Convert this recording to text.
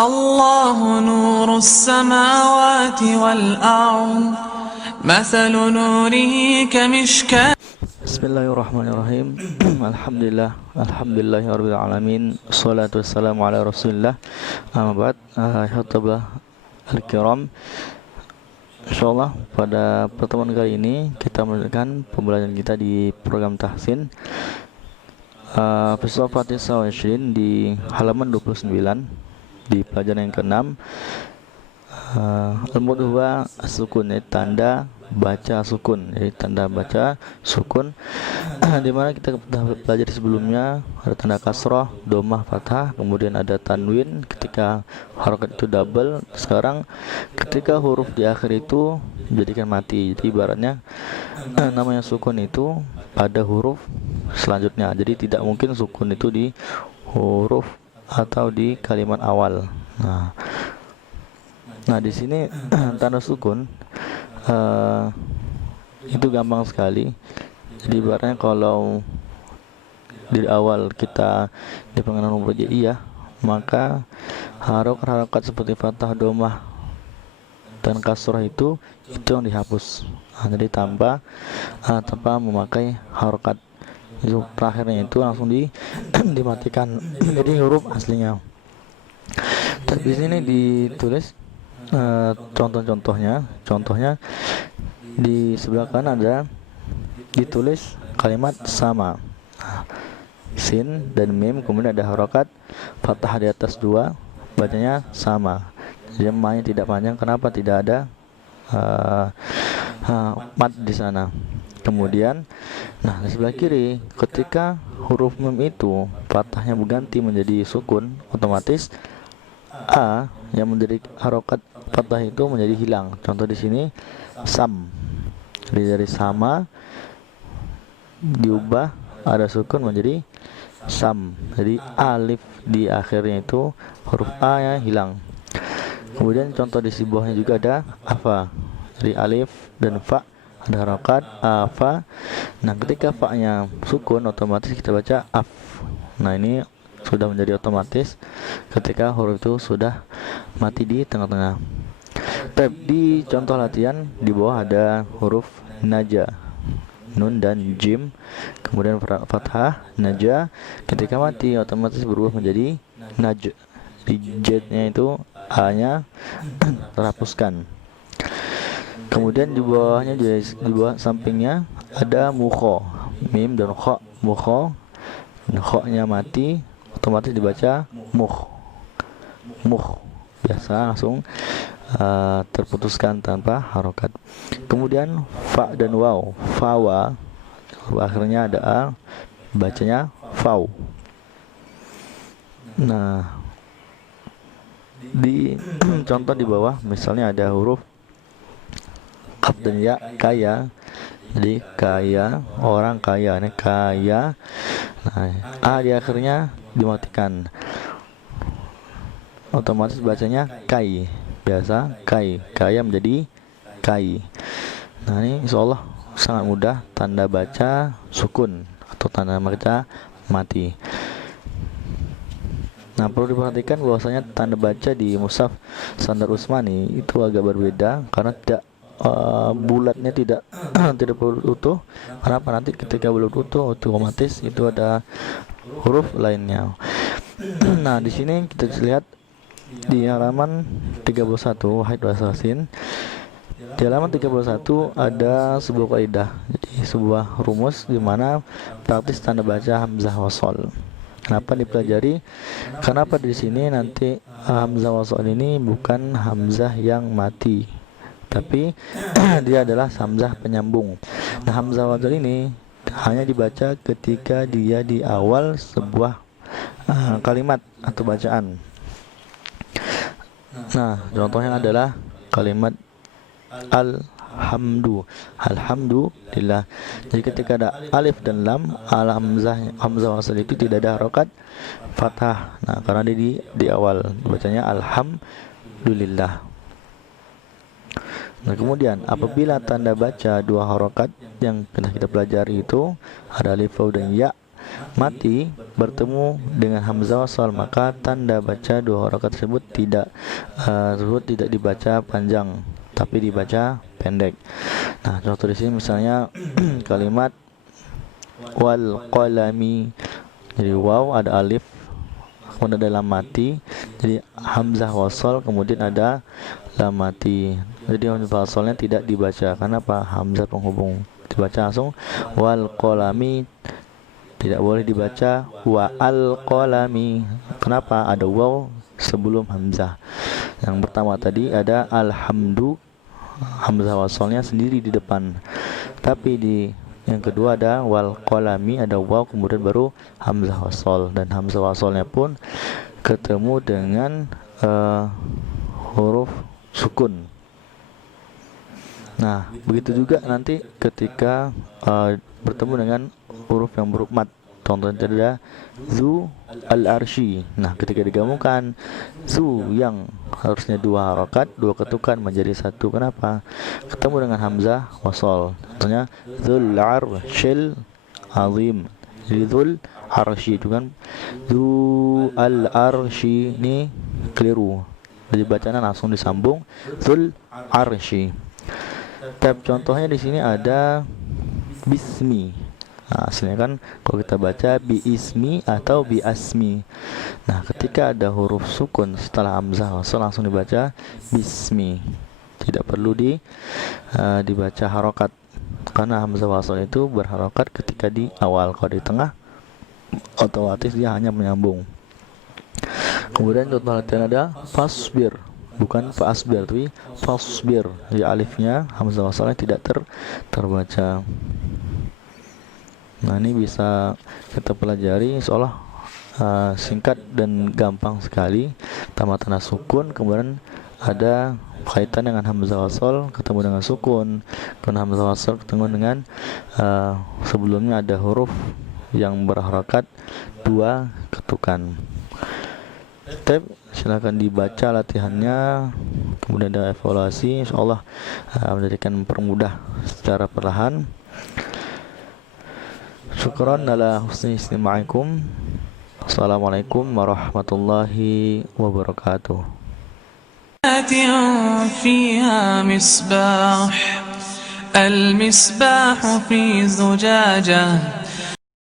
الله نور السماوات والأرض مثل نوره كمشكاة. Bismillahirrahmanirrahim. Alhamdulillahirabbil alamin. Wassalatu wassalamu ala Rasulillah. Amma ba'd. Khatabah al-kiram. Insyaallah pada pertemuan kali ini kita melanjutkan pembelajaran kita di program tahsin Fisal Fatih Sawashrin di halaman 29 di pelajaran yang ke-6. Al-mud huwa as-sukun, tanda baca sukun, jadi tanda baca sukun. Di mana kita pelajari sebelumnya ada tanda kasrah, dhammah, fathah, kemudian ada tanwin ketika harokat itu double. Sekarang ketika huruf di akhir itu menjadikan mati. Jadi ibaratnya namanya sukun itu pada huruf selanjutnya. Jadi tidak mungkin sukun itu di huruf atau di kalimat awal. Nah di sini tanda sukun itu gampang sekali. Jadi ibaratnya kalau di awal kita di pengenalan huruf hijaiyah, maka harokat seperti fathah, dhammah, dan kasrah itu yang dihapus. Jadi tanpa memakai harokat. Itu terakhirnya itu langsung dimatikan. Jadi huruf aslinya. Tapi di sini ditulis contohnya di sebelah kanan ada ditulis kalimat sama, sin dan mim, kemudian ada harokat fathah di atas dua, bacanya sama. Jadi namanya tidak panjang. Kenapa tidak ada mat di sana? Kemudian, di sebelah kiri, ketika huruf mim itu fathahnya berganti menjadi sukun, otomatis a yang menjadi harokat fathah itu menjadi hilang. Contoh di sini sam. Jadi dari sama diubah ada sukun menjadi sam. Jadi alif di akhirnya itu huruf a nya hilang. Kemudian contoh di bawahnya juga ada afa. Jadi alif dan fa ada harokat afa. Ketika fa-nya sukun, otomatis kita baca af. Ini sudah menjadi otomatis ketika huruf itu sudah mati di tengah-tengah. Di contoh latihan di bawah ada huruf naja, nun dan jim, kemudian fathah naja. Ketika mati otomatis berubah menjadi naj. Di j-nya itu a-nya terhapuskan. Kemudian di bawahnya, di bawah sampingnya ada mukho, mim dan kho, mukho. Kho-nya mati, otomatis dibaca muh. Biasa langsung terputuskan tanpa harokat. Kemudian fa dan waw, fawa, akhirnya ada a, bacanya faw. Di contoh di bawah misalnya ada huruf kaf dan ya, kaya. Jadi kaya, orang kaya, ini kaya. A di akhirnya dimatikan, otomatis bacanya kai. Biasa kai, kaya menjadi kai. Ini insyaallah sangat mudah tanda baca sukun atau tanda baca mati. Perlu diperhatikan bahwasanya tanda baca di mushaf Standar Utsmani itu agak berbeda karena tidak bulatnya tidak perlu utuh. Kenapa? Nanti ketika bulat utuh otomatis itu ada huruf lainnya. Di sini kita lihat di halaman 31 wahid wasasin. Di halaman 31 ada sebuah kaidah, jadi sebuah rumus di mana praktis tanda baca hamzah wasol. Kenapa dipelajari? Kenapa di sini nanti hamzah wasol ini bukan hamzah yang mati, tapi dia adalah hamzah penyambung. Hamzah wasol ini hanya dibaca ketika dia di awal sebuah kalimat atau bacaan. Contohnya adalah kalimat alhamdulillah. Jadi ketika ada alif dan lam, hamzah wasal itu tidak ada harokat fathah. Karena dia di awal bacanya alhamdulillah. Kemudian apabila tanda baca dua harokat yang pernah kita pelajari itu ada alif, waw dan ya, mati bertemu dengan hamzah wasal, maka tanda baca dua harakat tersebut tidak dibaca panjang, tapi dibaca pendek. Nah, contoh di sini misalnya kalimat wal qalami, jadi waw ada alif, kemudian ada lam mati, jadi hamzah wasal kemudian ada lam mati. Jadi hamzah wasalnya tidak dibaca. Kenapa? Hamzah penghubung. Dibaca langsung wal qalami, tidak boleh dibaca wa al qalami. Kenapa? Ada waw sebelum hamzah. Yang pertama tadi ada alhamdu, hamzah wasalnya sendiri di depan. Tapi di yang kedua ada wal qalami, ada waw kemudian baru hamzah wasal, dan hamzah wasalnya pun ketemu dengan huruf sukun. Nah, begitu juga nanti ketika bertemu dengan huruf yang berhuruf mat. Contohnya ada zu al-arsy. Nah, ketika digabungkan zu yang harusnya dua harakat, dua ketukan menjadi satu. Kenapa? Ketemu dengan hamzah wasal. Contohnya zul arsyil azim. Jadi zul arsy itu kan zu al-arsy, ini keliru. Jadi bacanya langsung disambung zul arsy. Tab contohnya di sini ada bismi. Nah, aslinya kan kalau kita baca bi ismi atau bi asmi. Nah, ketika ada huruf sukun setelah hamzah wasal langsung dibaca bismi. Tidak perlu dibaca harokat, karena hamzah wasal itu berharokat ketika di awal. Kalau di tengah otomatis dia hanya menyambung. Kemudian contoh latihan ada fasbir, bukan fasbir tapi fasbir. Jadi alifnya hamzah wasalnya tidak terbaca. Nah, ini bisa kita pelajari seolah singkat dan gampang sekali. Pertama tanda sukun, kemudian ada kaitan dengan hamzah wasal ketemu dengan sukun, kemudian hamzah wasal ketemu dengan sebelumnya ada huruf yang berharakat dua ketukan. Silakan dibaca latihannya, kemudian ada evaluasi. Insyaallah menjadikan mempermudah secara perlahan. Syukran ala husni istima'ikum. Assalamualaikum warahmatullahi wabarakatuh. فيها مصباح المصباح في زجاجة